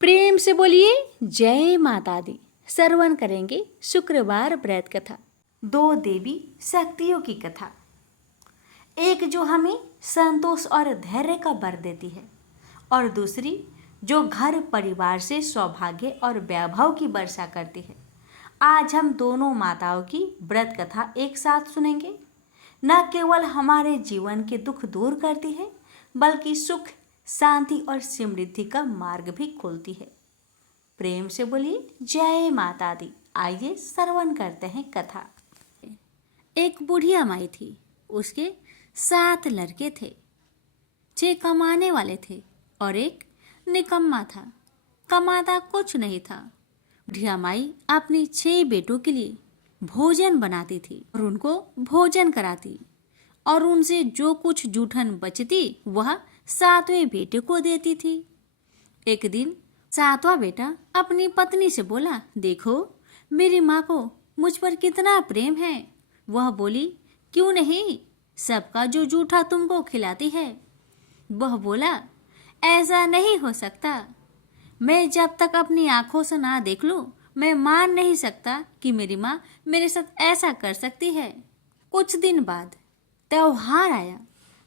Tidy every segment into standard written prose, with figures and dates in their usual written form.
प्रेम से बोलिए जय माता दी। श्रवण करेंगे शुक्रवार व्रत कथा, दो देवी शक्तियों की कथा। एक जो हमें संतोष और धैर्य का वर देती है और दूसरी जो घर परिवार से सौभाग्य और वैभव की वर्षा करती है। आज हम दोनों माताओं की व्रत कथा एक साथ सुनेंगे। न केवल हमारे जीवन के दुख दूर करती है बल्कि सुख, शांति और समृद्धि का मार्ग भी खोलती है। प्रेम से बोलिए जय माता दी। आइए श्रवण करते हैं कथा। एक बुढ़िया माई थी, उसके 7 लड़के थे। 6 कमाने वाले थे और एक निकम्मा था, कमाता कुछ नहीं था। बुढ़िया माई अपनी 6 बेटों के लिए भोजन बनाती थी और उनको भोजन कराती और उनसे जो कुछ जूठन बचती वह 7वें बेटे को देती थी। एक दिन 7वां बेटा अपनी पत्नी से बोला, देखो मेरी माँ को मुझ पर कितना प्रेम है। वह बोली, क्यों नहीं, सबका जो जूठा तुमको खिलाती है। वह बोला, ऐसा नहीं हो सकता। मैं जब तक अपनी आंखों से ना देख लूं, मैं मान नहीं सकता कि मेरी माँ मेरे साथ ऐसा कर सकती है। कुछ दिन बाद त्योहार आया।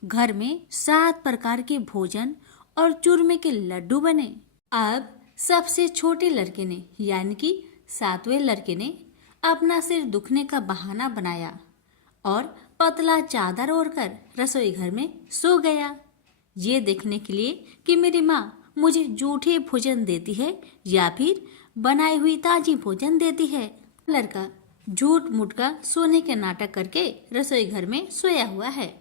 घर में 7 प्रकार के भोजन और चूरमे के लड्डू बने। अब सबसे छोटे लड़के ने यानी कि 7वें लड़के ने अपना सिर दुखने का बहाना बनाया और पतला चादर ओढ़कर रसोई घर में सो गया, ये देखने के लिए कि मेरी माँ मुझे जूठे भोजन देती है या फिर बनाई हुई ताजी भोजन देती है। लड़का झूठ मूठ का सोने के नाटक करके रसोई घर में सोया हुआ है।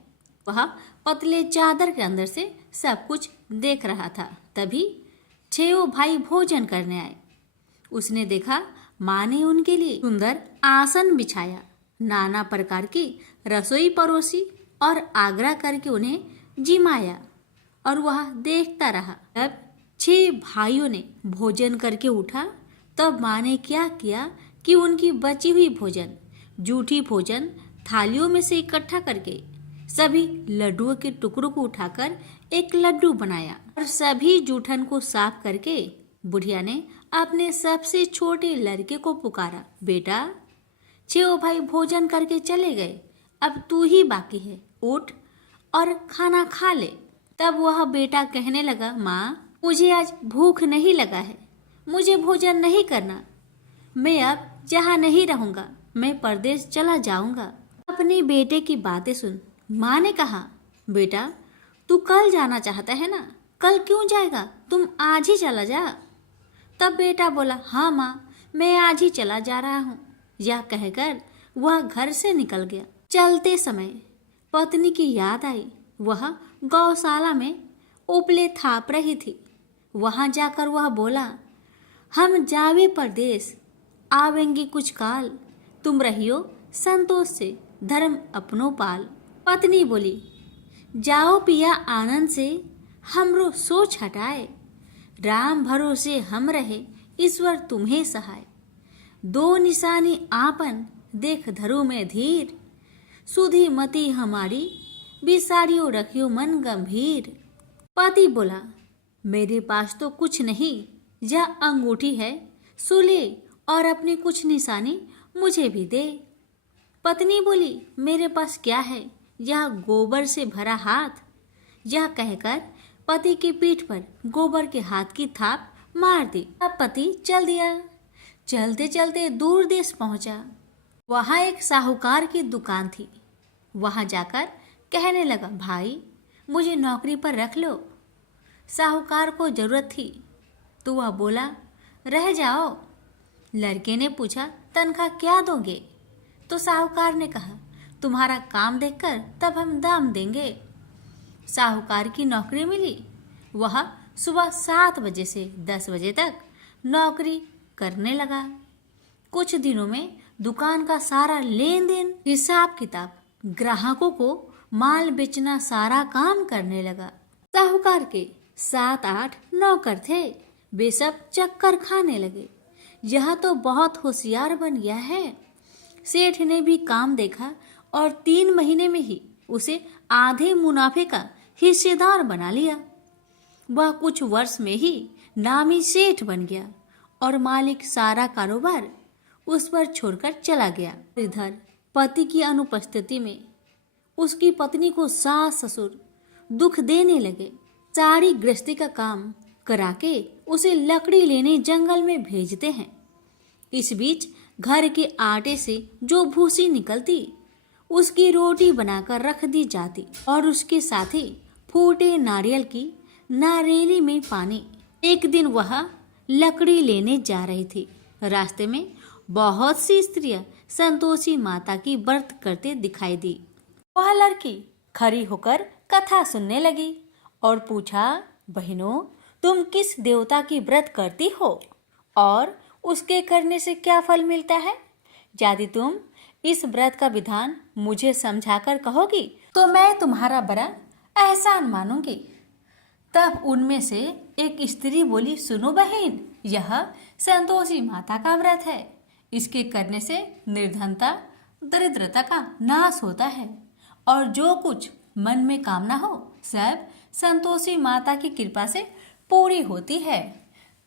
वह पतले चादर के अंदर से सब कुछ देख रहा था। तभी 6 भाई भोजन करने आए। उसने देखा माँ ने उनके लिए सुंदर आसन बिछाया, नाना प्रकार की रसोई परोसी और आग्रह करके उन्हें जिमाया और वह देखता रहा। तब 6 भाइयों ने भोजन करके उठा। तब माँ ने क्या किया कि उनकी बची हुई भोजन, जूठी भोजन थालियों में से इकट्ठा करके सभी लड्डुओं के टुकड़ों को उठाकर एक लड्डू बनाया और सभी जूठन को साफ करके बुढ़िया ने अपने सबसे छोटे लड़के को पुकारा, बेटा 6 भाई भोजन करके चले गए, अब तू ही बाकी है, उठ और खाना खा ले। तब वह बेटा कहने लगा, माँ मुझे आज भूख नहीं लगा है, मुझे भोजन नहीं करना, मैं अब जहाँ नहीं रहूँगा, मैं परदेश चला जाऊँगा। अपने बेटे की बातें सुन माँ ने कहा, बेटा तू कल जाना चाहता है ना, कल क्यों जाएगा, तुम आज ही चला जा। तब बेटा बोला, हाँ माँ मैं आज ही चला जा रहा हूँ। यह कहकर वह घर से निकल गया। चलते समय पत्नी की याद आई। वह गौशाला में उपले थाप रही थी। वहाँ जाकर वह बोला, हम जावे परदेश, आवेंगे कुछ काल, तुम रहियो संतोष से, धर्म अपनो पाल। पत्नी बोली, जाओ पिया आनंद से, हमरो सोच हटाए, राम भरोसे हम रहे, ईश्वर तुम्हें सहाय। 2 निशानी आपन, देख धरो में धीर, सुधी मती हमारी, बिसारियो रखियो मन गंभीर। पति बोला, मेरे पास तो कुछ नहीं, यह अंगूठी है, सुले और अपनी कुछ निशानी मुझे भी दे। पत्नी बोली, मेरे पास क्या है, यह गोबर से भरा हाथ। यह कहकर पति की पीठ पर गोबर के हाथ की थाप मार दी। अब पति चल दिया। चलते चलते दूर देश पहुंचा। वहां एक साहूकार की दुकान थी। वहां जाकर कहने लगा, भाई मुझे नौकरी पर रख लो। साहूकार को जरूरत थी तो वह बोला, रह जाओ। लड़के ने पूछा, तनख्वाह क्या दोगे? तो साहूकार ने कहा, तुम्हारा काम देखकर तब हम दाम देंगे। साहूकार की नौकरी मिली। वह सुबह 7 बजे से 10 बजे तक नौकरी करने लगा। कुछ दिनों में दुकान का सारा लेन देन, हिसाब किताब, ग्राहकों को माल बेचना, सारा काम करने लगा। साहूकार के 7-8 नौकर थे। वे सब चक्कर खाने लगे। यह तो बहुत होशियार बन गया है। सेठ ने भी काम देखा और 3 महीने में ही उसे आधे मुनाफे का हिस्सेदार बना लिया। वह कुछ वर्ष में ही नामी सेठ बन गया और मालिक सारा कारोबार उस पर छोड़कर चला गया। इधर पति की अनुपस्थिति में उसकी पत्नी को सास ससुर दुख देने लगे। सारी गृहस्थी का काम करा के उसे लकड़ी लेने जंगल में भेजते हैं। इस बीच घर के आटे से जो भूसी निकलती उसकी रोटी बनाकर रख दी जाती और उसके साथ ही फूटे नारियल की नारेली में पानी। एक दिन वह लकड़ी लेने जा रही थी। रास्ते में बहुत सी स्त्रियां संतोषी माता की व्रत करते दिखाई दी। वह लड़की खड़ी होकर कथा सुनने लगी और पूछा, बहनों, तुम किस देवता की व्रत करती हो और उसके करने से क्या फल मिलता है? यदि तुम इस व्रत का विधान मुझे समझाकर कहोगी तो मैं तुम्हारा बड़ा एहसान मानूंगी। तब उनमें से एक स्त्री बोली, सुनो बहन, यह संतोषी माता का व्रत है। इसके करने से निर्धनता दरिद्रता का नाश होता है और जो कुछ मन में कामना हो सब संतोषी माता की कृपा से पूरी होती है।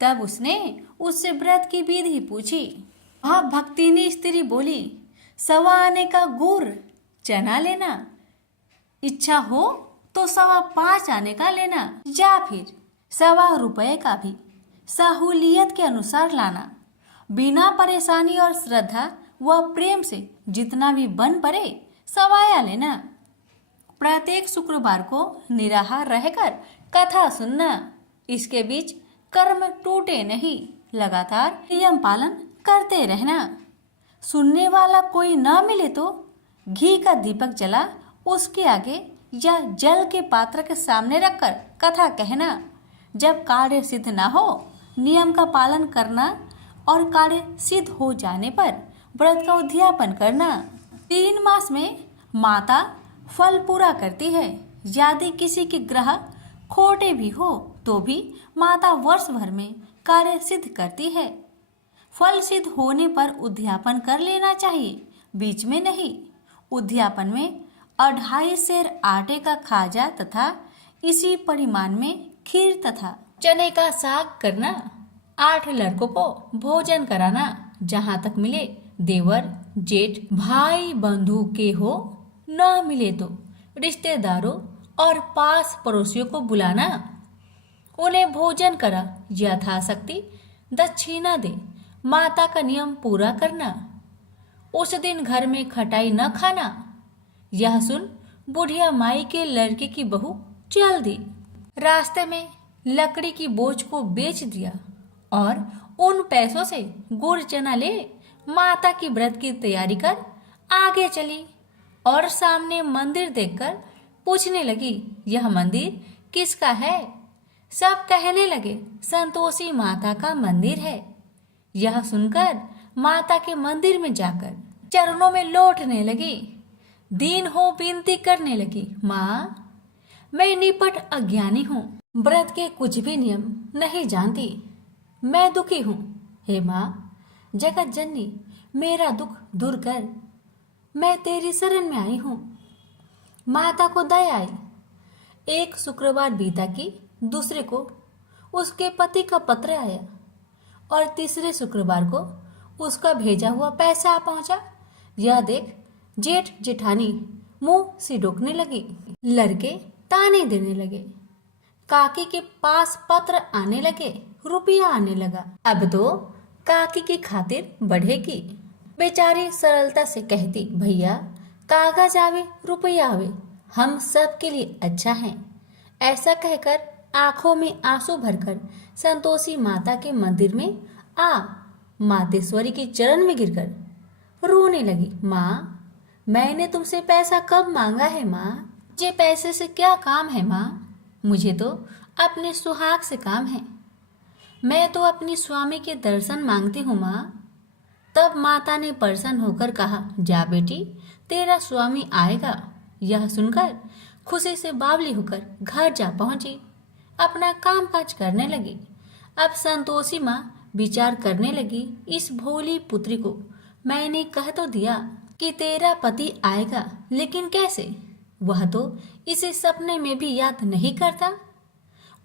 तब उसने उससे व्रत की विधि पूछी। वह भक्तिनी स्त्री बोली, 1.25 आने का गुड़ चना लेना, इच्छा हो तो 5.25 आने का लेना या फिर 1.25 रुपये का भी सहूलियत के अनुसार लाना। बिना परेशानी और श्रद्धा व प्रेम से जितना भी बन पड़े सवाया लेना। प्रत्येक शुक्रवार को निराहार रहकर कथा सुनना। इसके बीच कर्म टूटे नहीं, लगातार नियम पालन करते रहना। सुनने वाला कोई ना मिले तो घी का दीपक जला उसके आगे या जल के पात्र के सामने रखकर कथा कहना। जब कार्य सिद्ध ना हो नियम का पालन करना और कार्य सिद्ध हो जाने पर व्रत का उद्यापन करना। 3 मास में माता फल पूरा करती है। यदि किसी के ग्रह खोटे भी हो तो भी माता वर्ष भर में कार्य सिद्ध करती है। फल सिद्ध होने पर उद्यापन कर लेना चाहिए, बीच में नहीं। उद्यापन में 2.5 सेर आटे का खाजा तथा इसी परिमाण में खीर तथा चने का साग करना। 8 लड़कों को भोजन कराना। जहाँ तक मिले देवर जेठ भाई बंधु के हो, न मिले तो रिश्तेदारों और पास पड़ोसियों को बुलाना। उन्हें भोजन करा यथाशक्ति दक्षिणा दे। माता का नियम पूरा करना। उस दिन घर में खटाई न खाना। यह सुन बुढ़िया माई के लड़के की बहू चल दी। रास्ते में लकड़ी की बोझ को बेच दिया और उन पैसों से गुड़ चना ले माता की व्रत की तैयारी कर आगे चली और सामने मंदिर देखकर पूछने लगी, यह मंदिर किसका है? सब कहने लगे, संतोषी माता का मंदिर है। यह सुनकर माता के मंदिर में जाकर चरणों में लौटने लगी। दीन हो विनती करने लगी, माँ, मैं निपट अज्ञानी हूँ, व्रत के कुछ भी नियम नहीं जानती, मैं दुखी हूँ। हे माँ, जगत जननी, मेरा दुख दूर कर, मैं तेरी शरण में आई हूँ। माता को दया आई। एक शुक्रवार बीता कि दूसरे को उसके पति का पत्र आया और तीसरे शुक्रवार को उसका भेजा हुआ पैसा आ पहुंचा। यह देख जेठ जेठानी मुंह सिडोकने लगी। लड़के ताने देने लगे। काकी के पास पत्र आने लगे, रुपया आने लगा। अब तो काकी की खातिर बढ़ेगी। बेचारी सरलता से कहती, भैया कागज आवे रुपया आवे, हम सब के लिए अच्छा है। ऐसा कहकर आंखों में आंसू भरकर संतोषी माता के मंदिर में आ मातेश्वरी के चरण में गिरकर रोने लगी। माँ, मैंने तुमसे पैसा कब मांगा है माँ? मुझे पैसे से क्या काम है माँ? मुझे तो अपने सुहाग से काम है। मैं तो अपनी स्वामी के दर्शन मांगती हूँ माँ। तब माता ने प्रसन्न होकर कहा, जा बेटी, तेरा स्वामी आएगा। यह सुनकर खुशी से बावली होकर घर जा पहुंची, अपना काम काज करने लगी। अब संतोषी माँ विचार करने लगी, इस भोली पुत्री को मैंने कह तो दिया कि तेरा पति आएगा, लेकिन कैसे? वह तो इसे सपने में भी याद नहीं करता।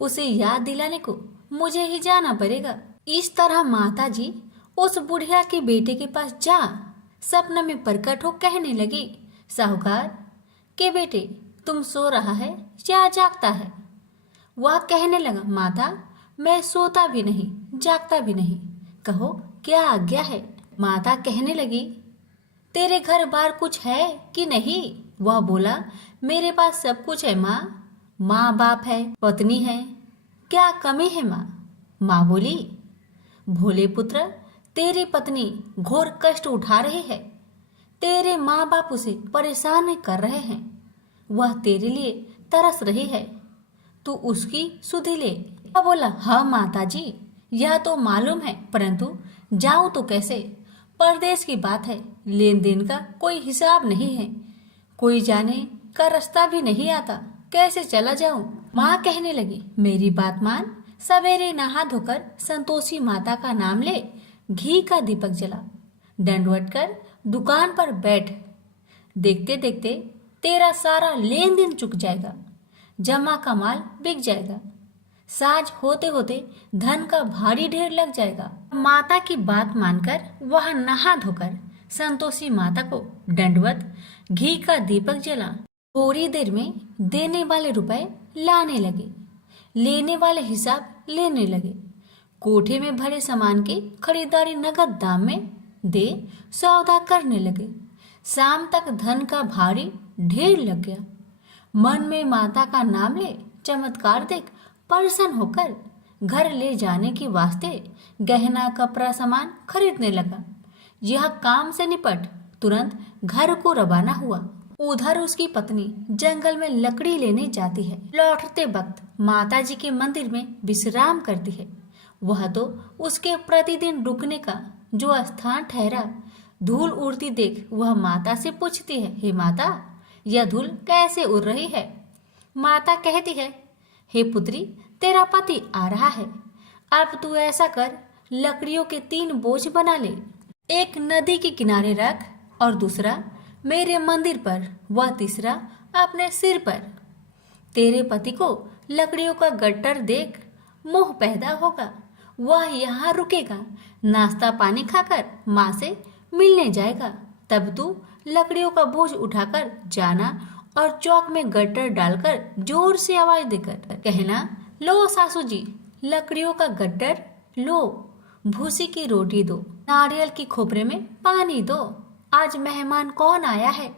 उसे याद दिलाने को मुझे ही जाना पड़ेगा। इस तरह माता जी उस बुढ़िया के बेटे के पास जा सपने में प्रकट हो कहने लगी, साहूकार के बेटे तुम सो रहा है या जागता है? वह कहने लगा, माता मैं सोता भी नहीं जागता भी नहीं, कहो क्या आज्ञा है? माता कहने लगी, तेरे घर बार कुछ है कि नहीं? वह बोला, मेरे पास सब कुछ है माँ, माँ बाप है, पत्नी है, क्या कमी है माँ? माँ बोली, भोले पुत्र तेरी पत्नी घोर कष्ट उठा रही है, तेरे माँ बाप उसे परेशान कर रहे हैं, वह तेरे लिए तरस रही है, तू उसकी सुधि ले। वह बोला, हाँ माता जी यह तो मालूम है, परंतु जाऊं तो कैसे? परदेश की बात है, लेन देन का कोई हिसाब नहीं है, कोई जाने का रास्ता भी नहीं आता, कैसे चला जाऊं? माँ कहने लगी, मेरी बात मान, सवेरे नहा धोकर संतोषी माता का नाम ले, घी का दीपक जला, दंडवत कर दुकान पर बैठ, देखते देखते तेरा सारा लेन देन चुक जाएगा, जमा का माल बिक जाएगा, साज होते होते धन का भारी ढेर लग जाएगा। माता की बात मानकर वह नहा धोकर संतोषी माता को दंडवत घी का दीपक जला, थोड़ी देर में देने वाले रुपए लाने लगे, लेने वाले हिसाब लेने लगे, कोठे में भरे सामान की खरीदारी नगद दाम में दे सौदा करने लगे। शाम तक धन का भारी ढेर लग गया। मन में माता का नाम ले चमत्कार देख प्रसन्न होकर घर ले जाने के वास्ते गहना कपड़ा सामान खरीदने लगा। यह काम से निपट तुरंत घर को रवाना हुआ। उधर उसकी पत्नी जंगल में लकड़ी लेने जाती है। लौटते वक्त माता जी के मंदिर में विश्राम करती है। वह तो उसके प्रतिदिन रुकने का जो स्थान ठहरा। धूल उड़ती देख वह माता से पूछती है, हे माता यह धूल कैसे उड़ रही है? माता कहती है, हे पुत्री तेरा पति आ रहा है, अब तू ऐसा कर लकड़ियों के 3 बोझ बना ले, एक नदी के किनारे रख और दूसरा मेरे मंदिर पर व तीसरा अपने सिर पर। तेरे पति को लकड़ियों का गट्टर देख मोह पैदा होगा, वह यहाँ रुकेगा, नाश्ता पानी खाकर माँ से मिलने जाएगा, तब तू लकड़ियों का बोझ उठाकर जाना और चौक में गट्टर डालकर जोर से आवाज देकर कहना, लो सासू जी लकड़ियों का गट्टर लो, भूसी की रोटी दो, नारियल की खोपरे में पानी दो, आज मेहमान कौन आया है?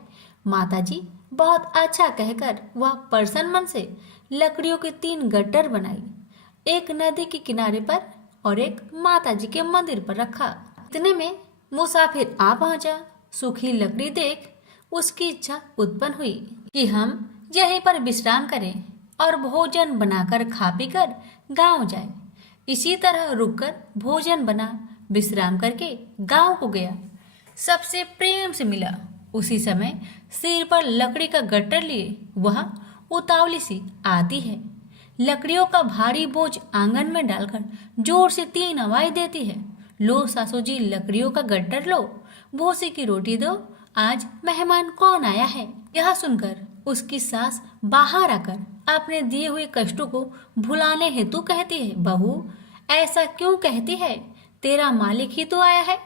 माता जी बहुत अच्छा कहकर वह प्रसन्न मन से लकड़ियों के 3 गट्टर बनाई, एक नदी के किनारे पर और एक माता जी के मंदिर पर रखा। इतने में मुसाफिर आ पहुंचा। सूखी लकड़ी देख उसकी इच्छा उत्पन्न हुई कि हम यहीं पर विश्राम करें और भोजन बनाकर खा पीकर गांव जाए। इसी तरह रुककर भोजन बना, विश्राम करके गांव को गया, सबसे प्रेम से मिला। उसी समय सिर पर लकड़ी का गट्टर लिए वह उतावली सी आती है, लकड़ियों का भारी बोझ आंगन में डालकर जोर से 3 आवाज देती है, लो सासू जी लकड़ियों का गट्टर लो, भूसी की रोटी दो, आज मेहमान कौन आया है? यह सुनकर उसकी सास बाहर आकर अपने दिए हुए कष्टों को भुलाने हेतु कहती है, बहू ऐसा क्यों कहती है? तेरा मालिक ही तो आया है,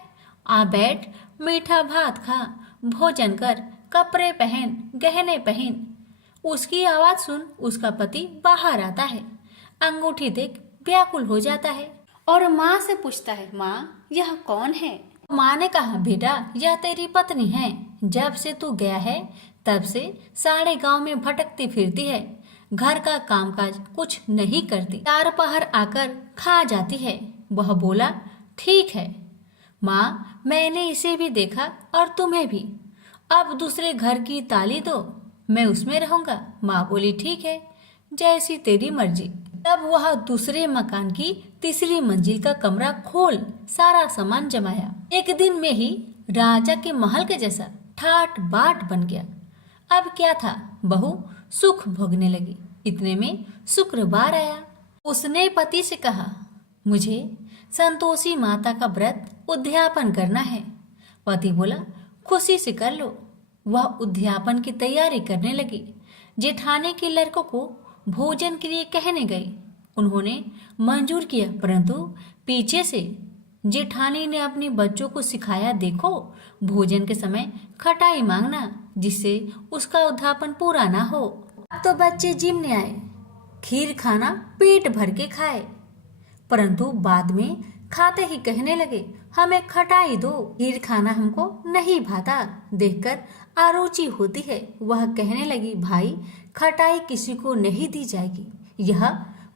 आ बैठ, मीठा भात खा, भोजन कर, कपड़े पहन, गहने पहन। उसकी आवाज सुन उसका पति बाहर आता है, अंगूठी देख व्याकुल हो जाता है और माँ से पूछता है, माँ यह कौन है? माँ ने कहा, बेटा यह तेरी पत्नी है, जब से तू गया है तब से सारे गांव में भटकती फिरती है, घर का कामकाज कुछ नहीं करती, 4 पहर आकर खा जाती है। वह बोला, ठीक है माँ, मैंने इसे भी देखा और तुम्हें भी, अब दूसरे घर की ताली दो, मैं उसमें रहूंगा। माँ बोली, ठीक है जैसी तेरी मर्जी। तब वह दूसरे मकान की 3री मंजिल का कमरा खोल सारा सामान जमाया। एक दिन में ही राजा के महल के जैसा ठाट बाट बन गया। अब क्या था, बहू सुख भोगने लगी। इतने में शुक्रवार आया। उसने पति से कहा, मुझे संतोषी माता का व्रत उद्यापन करना है। पति बोला, खुशी से कर लो। वह उद्यापन की तैयारी करने लगी। जेठानी के लड़कों को भोजन के लिए कहने गई। उन्होंने मंजूर किया, परंतु पीछे से जेठानी ने अपने बच्चों को सिखाया, देखो भोजन के समय खटाई मांगना, जिससे उसका उद्यापन पूरा ना हो। अब तो बच्चे जिम ने आए, खीर खाना पेट भर के खाए, परंतु बाद में खाते ही कहने लगे, हमें खटाई दो, खीर खाना हमको नहीं भाता। देखकर आरुचि होती है। वह कहने लगी, भाई खटाई किसी को नहीं दी जाएगी, यह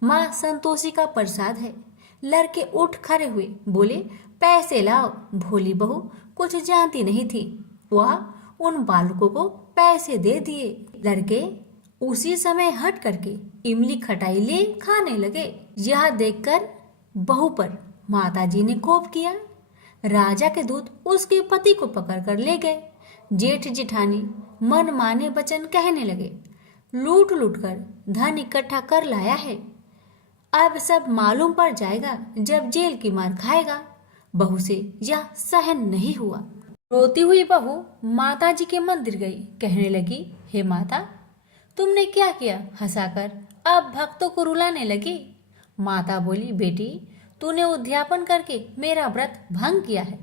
माँ संतोषी का प्रसाद है। लड़के उठ खड़े हुए, बोले, पैसे लाओ। भोली बहू कुछ जानती नहीं थी, वह उन बालकों को पैसे दे दिए। लड़के उसी समय हट करके इमली खटाई ले खाने लगे। यह देखकर बहू पर माताजी ने कोप किया। राजा के दूत उसके पति को पकड़कर ले गए। जेठ जेठानी मन माने वचन कहने लगे, लूट लूट कर धन इकट्ठा कर लाया है, अब सब मालूम पड़ जाएगा जब जेल की मार खाएगा। बहू से यह सहन नहीं हुआ। रोती हुई बहू माता जी के मंदिर गई, कहने लगी, हे माता, तुमने क्या किया? हंसाकर अब भक्तों को रुलाने लगी। माता बोली, बेटी तूने उद्यापन करके मेरा व्रत भंग किया है।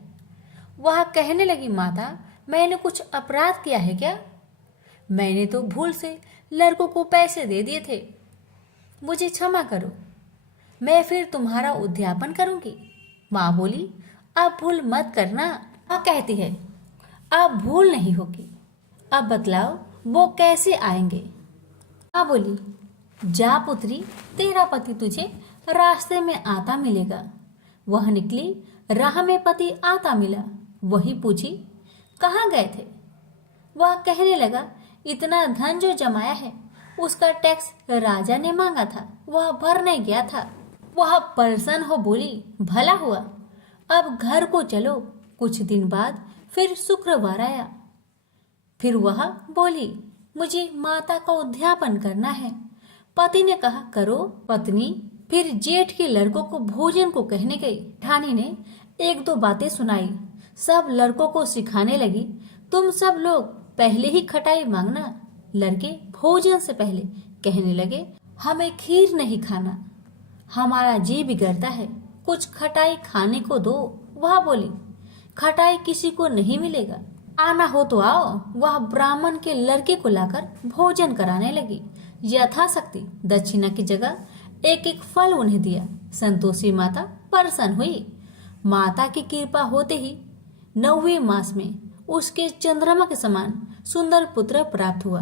वह कहने लगी, माता मैंने कुछ अपराध किया है क्या? मैंने तो भूल से लड़कों को पैसे दे दिए थे, मुझे क्षमा करो, मैं फिर तुम्हारा उद्यापन करूंगी। माँ बोली, अब भूल मत करना। माँ कहती है, अब भूल नहीं होगी, अब बतलाओ वो कैसे आएंगे? माँ बोली, जा पुत्री, तेरा पति तुझे रास्ते में आता मिलेगा। वह निकली, राह में पति आता मिला। वही पूछी, कहाँ गए थे? वह कहने लगा, इतना धन जो जमाया है उसका टैक्स राजा ने मांगा था, वह भरने गया था। वह प्रसन्न हो बोली, भला हुआ, अब घर को चलो। कुछ दिन बाद फिर शुक्रवार आया। फिर वह बोली, मुझे माता का उद्यापन करना है। पति ने कहा, करो। पत्नी फिर जेठ के लड़कों को भोजन को कहने गई। ठानी ने एक दो बातें सुनाई, सब लड़कों को सिखाने लगी, तुम सब लोग पहले ही खटाई मांगना। लड़के भोजन से पहले कहने लगे, हमें खीर नहीं खाना, हमारा जी बिगड़ता है, कुछ खटाई खाने को दो। वह बोली, खटाई किसी को नहीं मिलेगा, आना हो तो आओ। वह ब्राह्मण के लड़के को लाकर भोजन कराने लगी। यथाशक्ति दक्षिणा की जगह एक एक फल उन्हें दिया। संतोषी माता प्रसन्न हुई। माता की कृपा होते ही 9वें मास में उसके चंद्रमा के समान सुंदर पुत्र प्राप्त हुआ।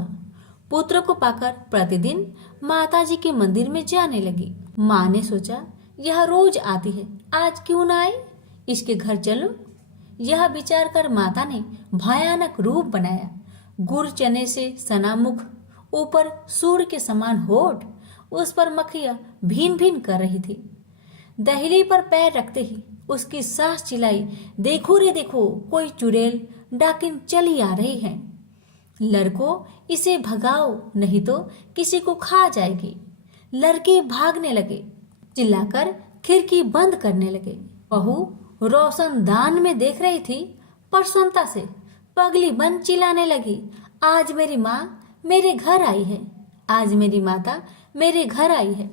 पुत्र को पाकर प्रतिदिन माता जी के मंदिर में जाने लगी। माँ ने सोचा, यह रोज आती है, आज क्यों ना आए, इसके घर चलो। यह विचार कर माता ने भयानक रूप बनाया। गुड़ चने से सना मुख, ऊपर सूर्य के समान होठ, उस पर मक्खियां भीन भीन कर रही थी। दहली पर पैर रखते ही उसकी सास चिल्लाई, देखो रे देखो, कोई चुड़ैल डाकिन चली आ रही है, लड़कों इसे भगाओ नहीं तो किसी को खा जाएगी। लड़के भागने लगे, चिल्लाकर खिड़की बंद करने लगे। बहू रोशनदान में देख रही थी, प्रसन्नता से पगली बन चिल्लाने लगी, आज मेरी माँ मेरे घर आई है, आज मेरी माता मेरे घर आई है।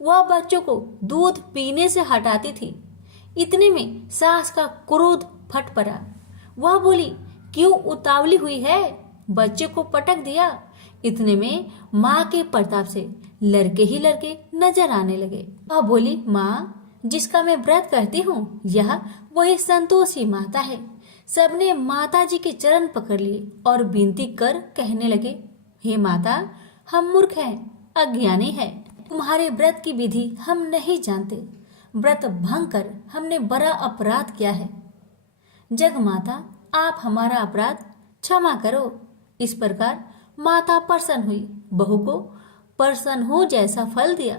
वह बच्चों को दूध पीने से हटाती थी। इतने में सास का क्रोध फट पड़ा। वह बोली, क्यों उतावली हुई है, बच्चे को पटक दिया। इतने में माँ के प्रताप से लड़के ही लड़के नजर आने लगे। वह बोली, माँ जिसका मैं व्रत करती हूँ, यह वही संतोषी माता है। सबने माता जी के चरण पकड़ लिए और विनती कर कहने लगे, हे माता, हम मूर्ख हैं, अज्ञानी हैं, तुम्हारे व्रत की विधि हम नहीं जानते, व्रत भंग कर हमने बड़ा अपराध किया है। जग माता, आप हमारा अपराध क्षमा करो। इस प्रकार माता प्रसन्न हुई। बहू को प्रसन्न हो जैसा फल दिया,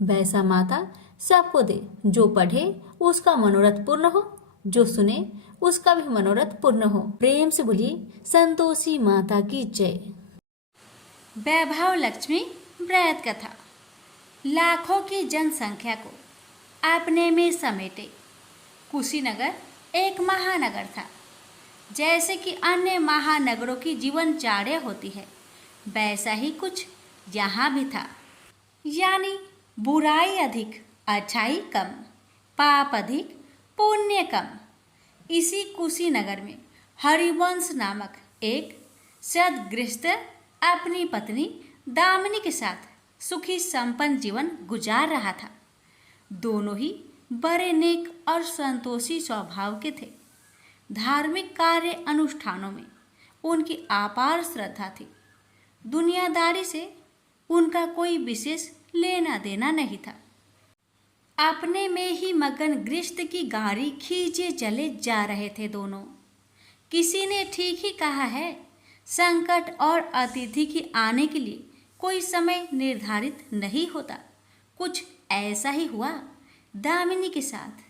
वैसा माता सबको दे। जो पढ़े उसका मनोरथ पूर्ण हो, जो सुने उसका भी मनोरथ पूर्ण हो। प्रेम से बोलिए संतोषी माता की जय। वैभव लक्ष्मी व्रत कथा। लाखों की जनसंख्या को अपने में समेटे कुशीनगर एक महानगर था। जैसे कि अन्य महानगरों की जीवनचर्या होती है, वैसा ही कुछ यहाँ भी था। यानी बुराई अधिक अच्छाई कम, पाप अधिक, पुण्य कम। इसी कुशीनगर में हरिवंश नामक एक सद्गृहस्थ अपनी पत्नी दामिनी के साथ सुखी संपन्न जीवन गुजार रहा था। दोनों ही बड़े नेक और संतोषी स्वभाव के थे। धार्मिक कार्य अनुष्ठानों में उनकी अपार श्रद्धा थी। दुनियादारी से उनका कोई विशेष लेना देना नहीं था। अपने में ही मगन गृहस्थ की गाड़ी खींचे चले जा रहे थे दोनों। किसी ने ठीक ही कहा है, संकट और अतिथि की आने के लिए कोई समय निर्धारित नहीं होता। कुछ ऐसा ही हुआ दामिनी के साथ।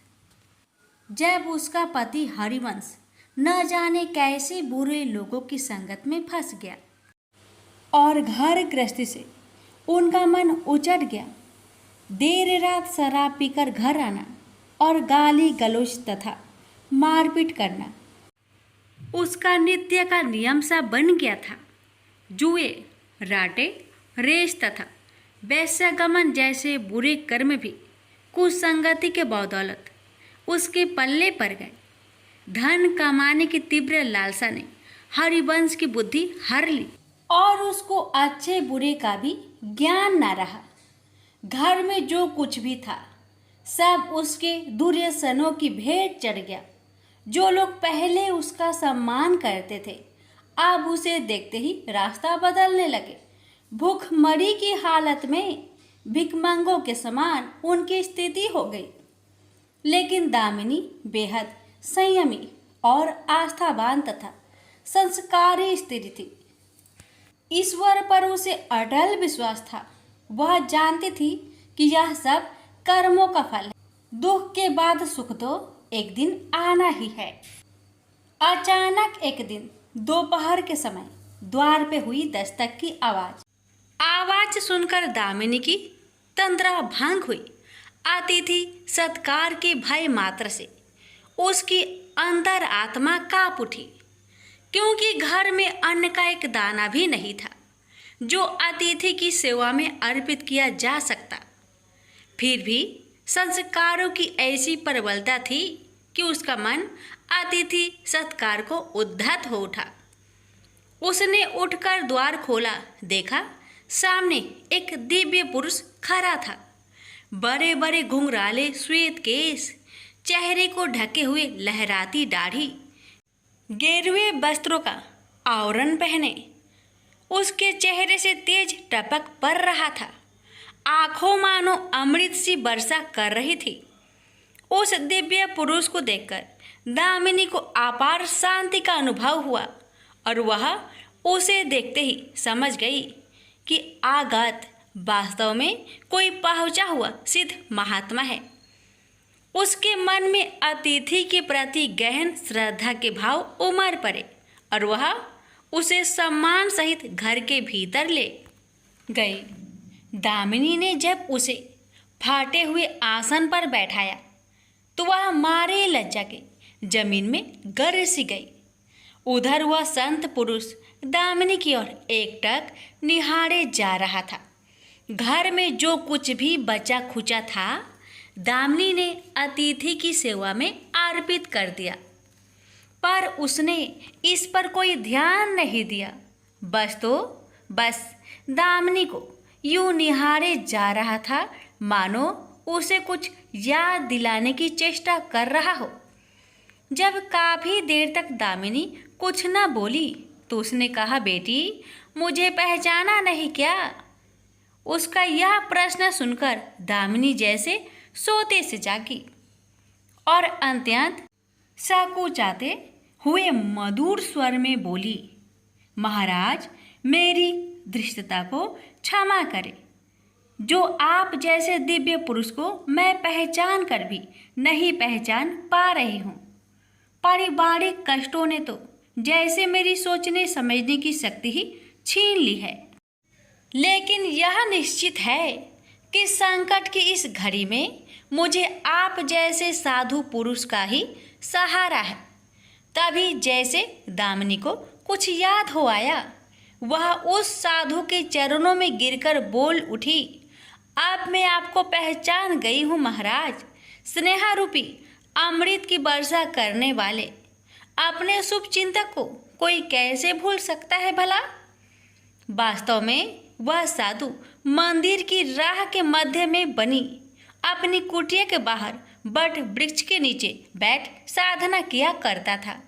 जब उसका पति हरिवंश न जाने कैसे बुरे लोगों की संगत में फंस गया और घर गृहस्थी से उनका मन उचट गया। देर रात शराब पीकर घर आना और गाली गलौज तथा मारपीट करना उसका नित्य का नियम सा बन गया था। जुए, राटे, रेस तथा वैश्यगमन जैसे बुरे कर्म भी कुसंगति के बदौलत उसके पल्ले पड़ गए। धन कमाने की तीव्र लालसा ने हरिवंश की बुद्धि हर ली और उसको अच्छे बुरे का भी ज्ञान न रहा। घर में जो कुछ भी था सब उसके दुर्व्यसनों की भेंट चढ़ गया। जो लोग पहले उसका सम्मान करते थे अब उसे देखते ही रास्ता बदलने लगे। भूखमरी की हालत में भिखमंगों के समान उनकी स्थिति हो गई। लेकिन दामिनी बेहद संयमी और आस्थावान तथा संस्कारी स्त्री थी। ईश्वर पर उसे अटल विश्वास था। वह जानती थी कि यह सब कर्मों का फल है। दुख के बाद सुख तो एक दिन आना ही है। अचानक एक दिन दोपहर के समय द्वार पे हुई दस्तक की आवाज सुनकर दामिनी की तंद्रा भंग हुई। अतिथि सत्कार के भय मात्र से उसकी अंतर आत्मा कांप उठी, क्योंकि घर में अन्न का एक दाना भी नहीं था जो अतिथि की सेवा में अर्पित किया जा सकता। फिर भी संस्कारों की ऐसी प्रबलता थी कि उसका मन अतिथि सत्कार को उद्धत हो उठा। उसने उठकर द्वार खोला, देखा सामने एक दिव्य पुरुष खड़ा था। बड़े बड़े घुंघराले श्वेत केश, चेहरे को ढके हुए लहराती दाढ़ी, गेरुए वस्त्रों का आवरण पहने उसके चेहरे से तेज टपक पड़ रहा था। आंखों मानो अमृत सी वर्षा कर रही थी। उस दिव्य पुरुष को देखकर दामिनी को अपार शांति का अनुभव हुआ और वह उसे देखते ही समझ गई कि आगत वास्तव में कोई पहुंचा हुआ सिद्ध महात्मा है। उसके मन में अतिथि के प्रति गहन श्रद्धा के भाव उमड़ पड़े और वह उसे सम्मान सहित घर के भीतर ले गई। दामिनी ने जब उसे फाटे हुए आसन पर बैठाया तो वह मारे लज्जा के जमीन में गिर सी गई। उधर वह संत पुरुष दामिनी की ओर एकटक निहारे जा रहा था। घर में जो कुछ भी बचा खुचा था दामिनी ने अतिथि की सेवा में अर्पित कर दिया, पर उसने इस पर कोई ध्यान नहीं दिया। बस दामिनी को यूं निहारे जा रहा था मानो उसे कुछ याद दिलाने की चेष्टा कर रहा हो। जब काफ़ी देर तक दामिनी कुछ न बोली तो उसने कहा, बेटी मुझे पहचाना नहीं क्या? उसका यह प्रश्न सुनकर दामिनी जैसे सोते से जागी और अत्यंत संकुचाते हुए मधुर स्वर में बोली, महाराज मेरी धृष्टता को क्षमा करें। जो आप जैसे दिव्य पुरुष को मैं पहचान कर भी नहीं पहचान पा रही हूँ। पारिवारिक कष्टों ने तो जैसे मेरी सोचने समझने की शक्ति ही छीन ली है। लेकिन यह निश्चित है कि संकट की इस घड़ी में मुझे आप जैसे साधु पुरुष का ही सहारा है। तभी जैसे दामिनी को कुछ याद हो आया, वह उस साधु के चरणों में गिरकर बोल उठी, अब मैं आपको पहचान गई हूँ महाराज, स्नेहा रूपी अमृत की वर्षा करने वाले। अपने शुभ चिंतक को कोई कैसे भूल सकता है भला। वास्तव में वह साधु मंदिर की राह के मध्य में बनी अपनी कुटिया के बाहर बट वृक्ष के नीचे बैठ साधना किया करता था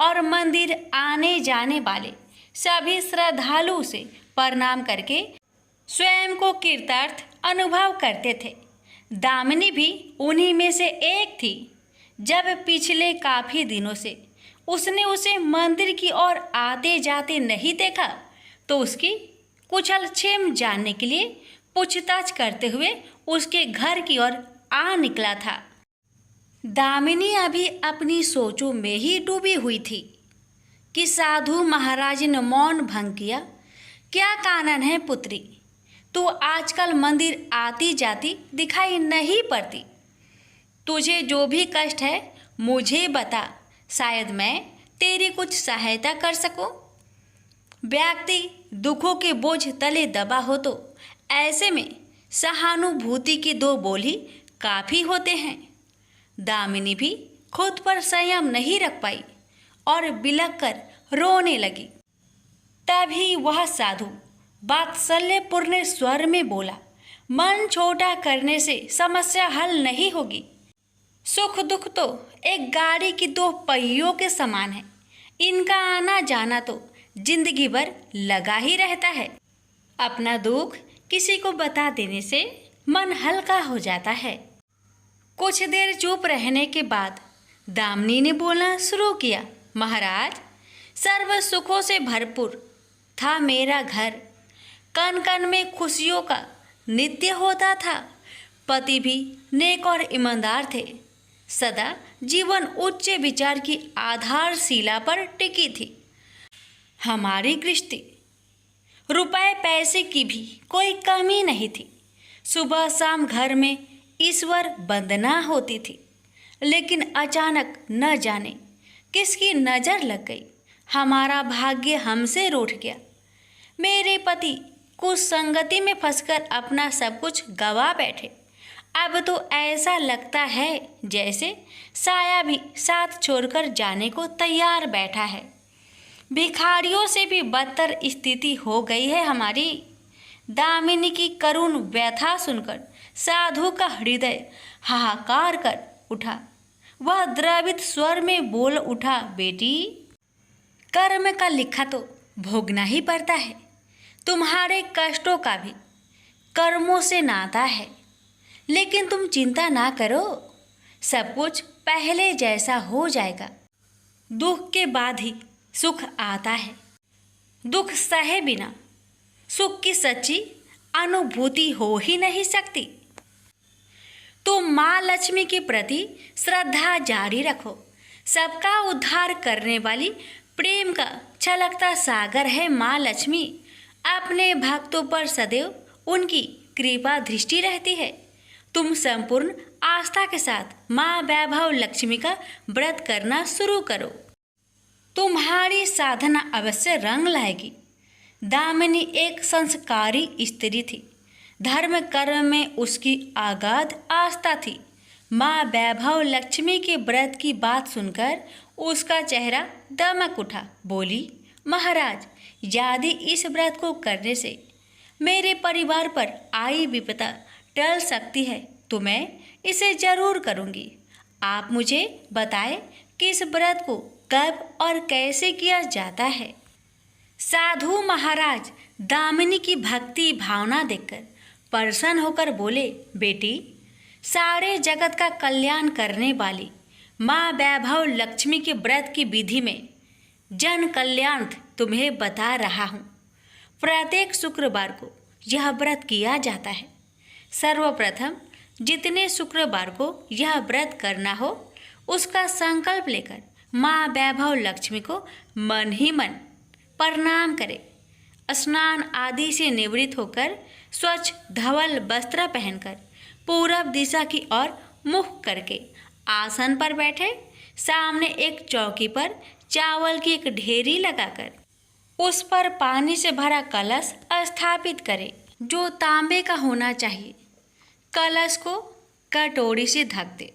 और मंदिर आने जाने वाले सभी श्रद्धालु से प्रणाम करके स्वयं को कृतार्थ अनुभव करते थे। दामिनी भी उन्हीं में से एक थी। जब पिछले काफी दिनों से उसने उसे मंदिर की ओर आते जाते नहीं देखा तो उसकी कुशल क्षेम जानने के लिए पूछताछ करते हुए उसके घर की ओर आ निकला था। दामिनी अभी अपनी सोचों में ही डूबी हुई थी कि साधु महाराज ने मौन भंग किया। क्या कानन है पुत्री, तू आजकल मंदिर आती जाती दिखाई नहीं पड़ती। तुझे जो भी कष्ट है मुझे बता, शायद मैं तेरी कुछ सहायता कर सकूं। व्यक्ति दुखों के बोझ तले दबा हो तो ऐसे में सहानुभूति के दो बोल ही काफ़ी होते हैं। दामिनी भी खुद पर संयम नहीं रख पाई और बिलख कर रोने लगी। तभी वह साधु वात्सल्यपूर्ण स्वर में बोला, मन छोटा करने से समस्या हल नहीं होगी। सुख दुख तो एक गाड़ी की दो पहियों के समान है, इनका आना जाना तो जिंदगी भर लगा ही रहता है। अपना दुख किसी को बता देने से मन हल्का हो जाता है। कुछ देर चुप रहने के बाद दामिनी ने बोलना शुरू किया, महाराज, सर्व सुखों से भरपूर था मेरा घर। कण कण में खुशियों का नित्य होता था। पति भी नेक और ईमानदार थे। सदा जीवन उच्च विचार की आधारशिला पर टिकी थी। हमारी गृहस्थी रुपए पैसे की भी कोई कमी नहीं थी। सुबह शाम घर में ईश्वर वंदना होती थी। लेकिन अचानक न जाने किसकी नज़र लग गई, हमारा भाग्य हमसे रूठ गया। मेरे पति कुछ संगति में फंसकर अपना सब कुछ गवा बैठे। अब तो ऐसा लगता है जैसे साया भी साथ छोड़कर जाने को तैयार बैठा है। भिखारियों से भी बदतर स्थिति हो गई है हमारी। दामिनी की करुण व्यथा सुनकर साधु का हृदय हाहाकार कर उठा। वह द्रवित स्वर में बोल उठा, बेटी, कर्म का लिखा तो भोगना ही पड़ता है। तुम्हारे कष्टों का भी कर्मों से नाता है। लेकिन तुम चिंता ना करो, सब कुछ पहले जैसा हो जाएगा। दुख के बाद ही सुख आता है। दुख सहे बिना सुख की सच्ची अनुभूति हो ही नहीं सकती। तुम माँ लक्ष्मी के प्रति श्रद्धा जारी रखो। सबका उद्धार करने वाली प्रेम का छलकता सागर है माँ लक्ष्मी। अपने भक्तों पर सदैव उनकी कृपा दृष्टि रहती है। तुम संपूर्ण आस्था के साथ माँ वैभव लक्ष्मी का व्रत करना शुरू करो। तुम्हारी साधना अवश्य रंग लाएगी। दामिनी एक संस्कारी स्त्री थी। धर्म कर्म में उसकी अगाध आस्था थी। माँ वैभव लक्ष्मी के व्रत की बात सुनकर उसका चेहरा दमक उठा। बोली, महाराज, यदि इस व्रत को करने से मेरे परिवार पर आई विपदा टल सकती है तो मैं इसे जरूर करूँगी। आप मुझे बताएं कि इस व्रत को कब और कैसे किया जाता है। साधु महाराज दामिनी की भक्ति भावना देखकर प्रसन्न होकर बोले, बेटी, सारे जगत का कल्याण करने वाली माँ वैभव लक्ष्मी के व्रत की विधि में जन कल्याण तुम्हें बता रहा हूँ। प्रत्येक शुक्रवार को यह व्रत किया जाता है। सर्वप्रथम जितने शुक्रवार को यह व्रत करना हो उसका संकल्प लेकर माँ वैभव लक्ष्मी को मन ही मन प्रणाम करें। स्नान आदि से निवृत्त होकर स्वच्छ धवल वस्त्र पहनकर पूरब दिशा की ओर मुख करके आसन पर बैठे। सामने एक चौकी पर चावल की एक ढेरी लगाकर उस पर पानी से भरा कलश स्थापित करें, जो तांबे का होना चाहिए। कलश को कटोरी से ढक दे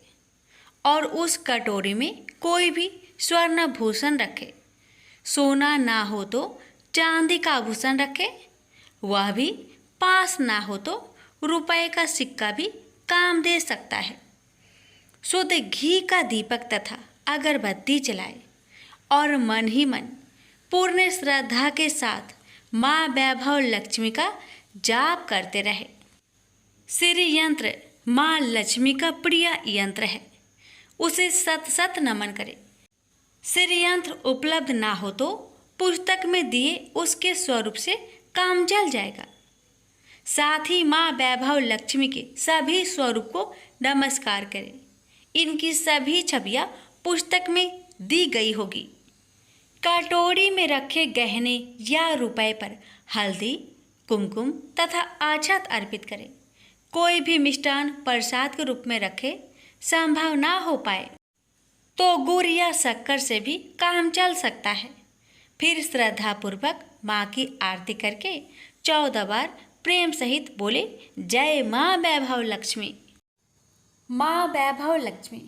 और उस कटोरी में कोई भी स्वर्ण भूषण रखे। सोना ना हो तो चांदी का आभूषण रखे, वह भी पास ना हो तो रुपए का सिक्का भी काम दे सकता है। शुद्ध घी का दीपक तथा अगरबत्ती जलाए और मन ही मन पूर्ण श्रद्धा के साथ माँ वैभव लक्ष्मी का जाप करते रहे। श्री यंत्र माँ लक्ष्मी का प्रिय यंत्र है, उसे सत सत नमन करे। श्री यंत्र उपलब्ध ना हो तो पुस्तक में दिए उसके स्वरूप से काम चल जाएगा। साथ ही माँ वैभव लक्ष्मी के सभी स्वरूप को नमस्कार करें। इनकी सभी छवियाँ पुस्तक में दी गई होगी। कटोरी में रखे गहने या रुपए पर हल्दी, कुमकुम तथा अक्षत अर्पित करें। कोई भी मिष्टान प्रसाद के रूप में रखे संभव ना हो पाए तो गुड़ या शक्कर से भी काम चल सकता है। फिर श्रद्धापूर्वक माँ की आरती करके 14 बार प्रेम सहित बोले, जय माँ वैभव लक्ष्मी। माँ वैभव लक्ष्मी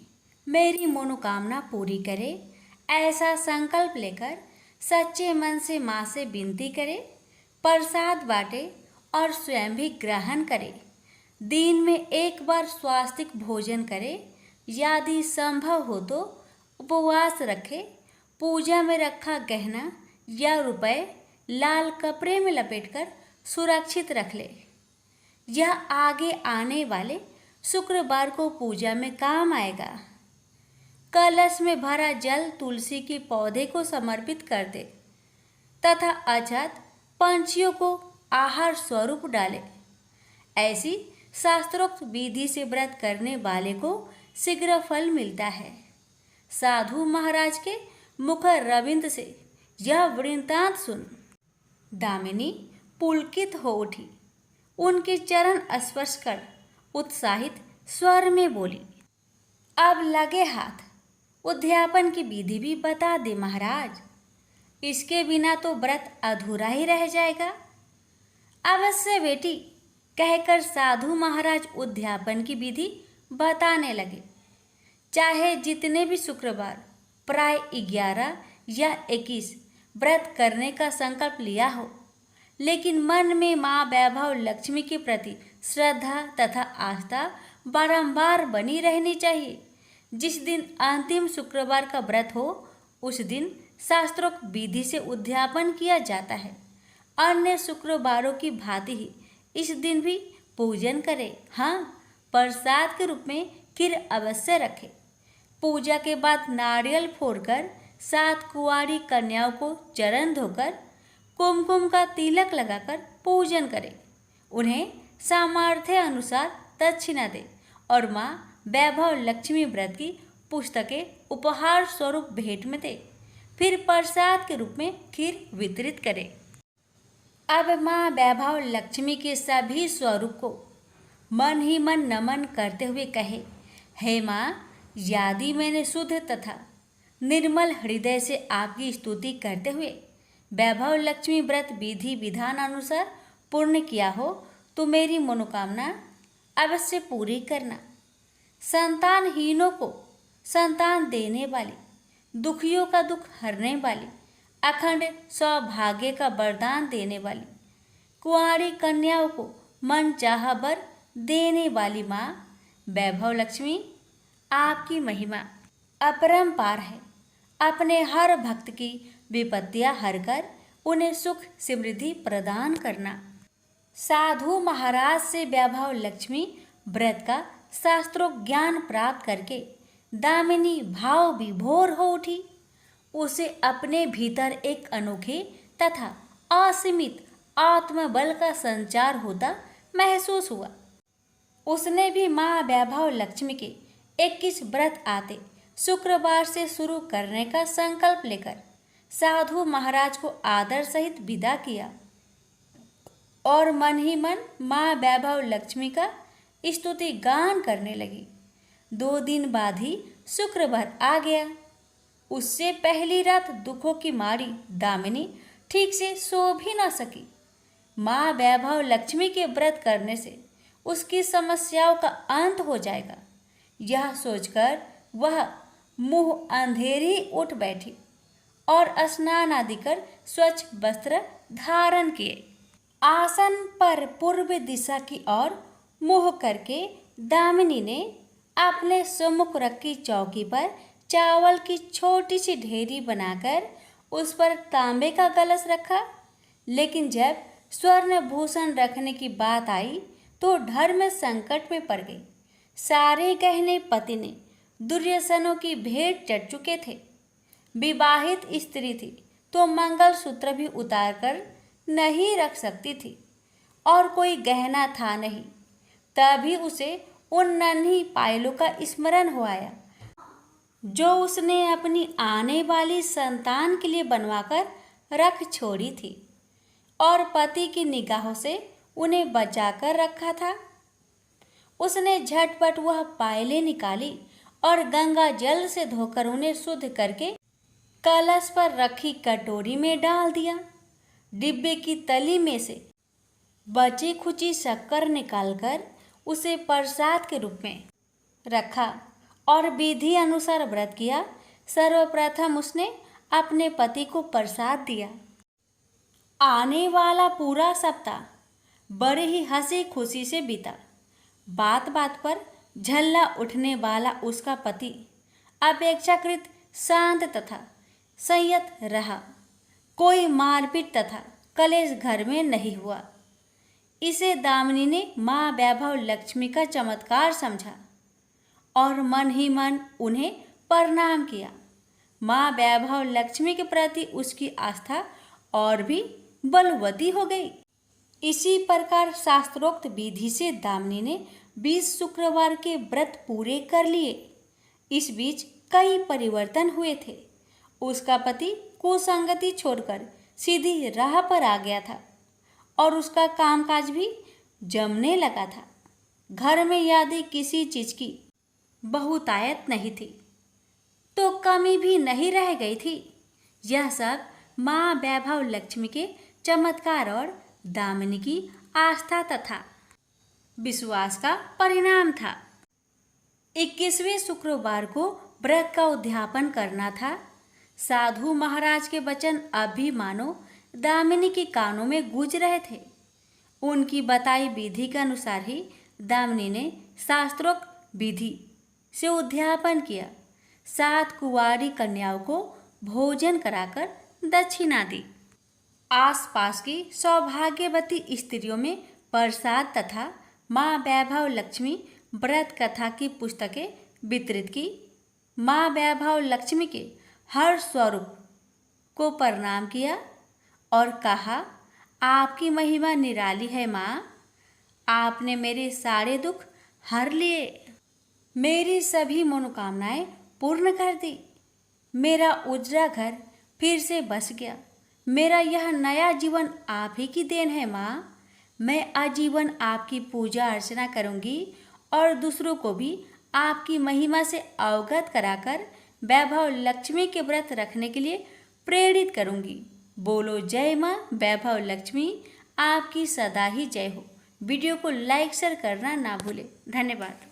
मेरी मनोकामना पूरी करे, ऐसा संकल्प लेकर सच्चे मन से माँ से विनती करे। प्रसाद बांटे और स्वयं भी ग्रहण करे। दिन में एक बार स्वास्तिक भोजन करे। यदि संभव हो तो उपवास रखे। पूजा में रखा गहना या रुपए लाल कपड़े में लपेटकर सुरक्षित रख ले। यह आगे आने वाले शुक्रवार को पूजा में काम आएगा। कलश में भरा जल तुलसी के पौधे को समर्पित कर दे तथा अक्षत पंछियों को आहार स्वरूप डाले। ऐसी शास्त्रोक्त विधि से व्रत करने वाले को शीघ्र फल मिलता है। साधु महाराज के मुख रविंद से यह वृत्तांत सुन दामिनी पुलकित हो उठी। उनके चरण स्पर्श कर उत्साहित स्वर में बोली, अब लगे हाथ उद्यापन की विधि भी बता दे महाराज। इसके बिना तो व्रत अधूरा ही रह जाएगा। अवश्य बेटी, कहकर साधु महाराज उद्यापन की विधि बताने लगे। चाहे जितने भी शुक्रवार प्राय 11 या 21 व्रत करने का संकल्प लिया हो, लेकिन मन में माँ वैभव लक्ष्मी के प्रति श्रद्धा तथा आस्था बारंबार बनी रहनी चाहिए। जिस दिन अंतिम शुक्रवार का व्रत हो उस दिन शास्त्रोक्त विधि से उद्यापन किया जाता है। अन्य शुक्रवारों की भांति ही इस दिन भी पूजन करें। हाँ, प्रसाद के रूप में खीर अवश्य रखें। पूजा के बाद नारियल फोड़कर 7 कुंवारी कन्याओं को चरण धोकर कुमकुम का तिलक लगाकर पूजन करें। उन्हें सामर्थ्य अनुसार दक्षिणा दें और माँ वैभव लक्ष्मी व्रत की पुस्तकें उपहार स्वरूप भेंट में दें। फिर प्रसाद के रूप में खीर वितरित करें। अब माँ वैभव लक्ष्मी के सभी स्वरूप को मन ही मन नमन करते हुए कहे, हे माँ, यदि मैंने शुद्ध तथा निर्मल हृदय से आपकी स्तुति करते हुए वैभव लक्ष्मी व्रत विधि विधान अनुसार पूर्ण किया हो तो मेरी मनोकामना अवश्य पूरी करना। संतानहीनों को संतान देने वाली, दुखियों का दुख हरने वाली, अखंड सौभाग्य का वरदान देने वाली, कुंवारी कन्याओं को मन चाहा वर देने वाली माँ वैभव लक्ष्मी, आपकी महिमा अपरंपार है। अपने हर भक्त की विपत्तियां हरकर उन्हें सुख समृद्धि प्रदान करना। साधु महाराज से वैभव लक्ष्मी व्रत का शास्त्रोक्त ज्ञान प्राप्त करके दामिनी भाव विभोर हो उठी। उसे अपने भीतर एक अनोखे तथा असीमित आत्मबल का संचार होता महसूस हुआ। उसने भी माँ वैभव लक्ष्मी के 21 व्रत आते शुक्रवार से शुरू करने का संकल्प लेकर साधु महाराज को आदर सहित विदा किया और मन ही मन माँ वैभव लक्ष्मी का स्तुति गान करने लगी। 2 दिन बाद ही शुक्रवार आ गया। उससे पहली रात दुखों की मारी दामिनी ठीक से सो भी ना सकी। माँ वैभव लक्ष्मी के व्रत करने से उसकी समस्याओं का अंत हो जाएगा। यह सोचकर वह मुंह अंधेरी उठ बैठी और स्नान आदि कर स्वच्छ वस्त्र धारण किए। आसन पर पूर्व दिशा की ओर मुंह करके दामिनी ने अपने सम्मुख रखी चौकी पर चावल की छोटी सी ढेरी बनाकर उस पर तांबे का कलश रखा। लेकिन जब स्वर्ण भूषण रखने की बात आई तो धर्म संकट में पड़ गई। सारे गहने पति ने दुर्योधनों की भेंट चढ़ चुके थे। विवाहित स्त्री थी तो मंगलसूत्र भी उतार कर नहीं रख सकती थी और कोई गहना था नहीं। तभी उसे उन नन्ही पायलों का स्मरण हो आया जो उसने अपनी आने वाली संतान के लिए बनवाकर रख छोड़ी थी और पति की निगाहों से उन्हें बचाकर रखा था। उसने झटपट वह पायलें निकाली और गंगा जल से धोकर उन्हें शुद्ध करके कलश पर रखी कटोरी में डाल दिया। डिब्बे की तली में से बची खुची शक्कर निकालकर उसे प्रसाद के रूप में रखा और विधि अनुसार व्रत किया। सर्वप्रथम उसने अपने पति को प्रसाद दिया। आने वाला पूरा सप्ताह बड़े ही हंसी खुशी से बीता। बात बात पर झल्ला उठने वाला उसका पति अपेक्षाकृत शांत तथा संयत रहा। कोई मारपीट तथा कलेश घर में नहीं हुआ। इसे दामिनी ने माँ वैभव लक्ष्मी का चमत्कार समझा और मन ही मन उन्हें प्रणाम किया। माँ वैभव लक्ष्मी के प्रति उसकी आस्था और भी बलवती हो गई। इसी प्रकार शास्त्रोक्त विधि से दामिनी ने 20 शुक्रवार के व्रत पूरे कर लिए। इस बीच कई परिवर्तन हुए थे। उसका पति कुसंगति छोड़कर सीधी राह पर आ गया था और उसका कामकाज भी जमने लगा था। घर में यदि किसी चीज की बहुतायत नहीं थी तो कमी भी नहीं रह गई थी। यह सब माँ वैभव लक्ष्मी के चमत्कार और दामिनी की आस्था तथा विश्वास का परिणाम था। 21वें शुक्रवार को व्रत का उद्यापन करना था। साधु महाराज के वचन अब भी मानो दामिनी के कानों में गूंज रहे थे। उनकी बताई विधि के अनुसार ही दामिनी ने शास्त्रोक्त विधि से उद्यापन किया। 7 कुंवारी कन्याओं को भोजन कराकर दक्षिणा दी। आसपास की सौभाग्यवती स्त्रियों में प्रसाद तथा माँ वैभव लक्ष्मी व्रत कथा की पुस्तकें वितरित की। माँ वैभव लक्ष्मी के हर स्वरूप को प्रणाम किया और कहा, आपकी महिमा निराली है माँ। आपने मेरे सारे दुख हर लिए, मेरी सभी मनोकामनाएं पूर्ण कर दी। मेरा उजड़ा घर फिर से बस गया। मेरा यह नया जीवन आप ही की देन है माँ। मैं आजीवन आपकी पूजा अर्चना करूँगी और दूसरों को भी आपकी महिमा से अवगत कराकर वैभव लक्ष्मी के व्रत रखने के लिए प्रेरित करूँगी। बोलो जय माँ वैभव लक्ष्मी, आपकी सदा ही जय हो। वीडियो को लाइक शेयर करना ना भूलें। धन्यवाद।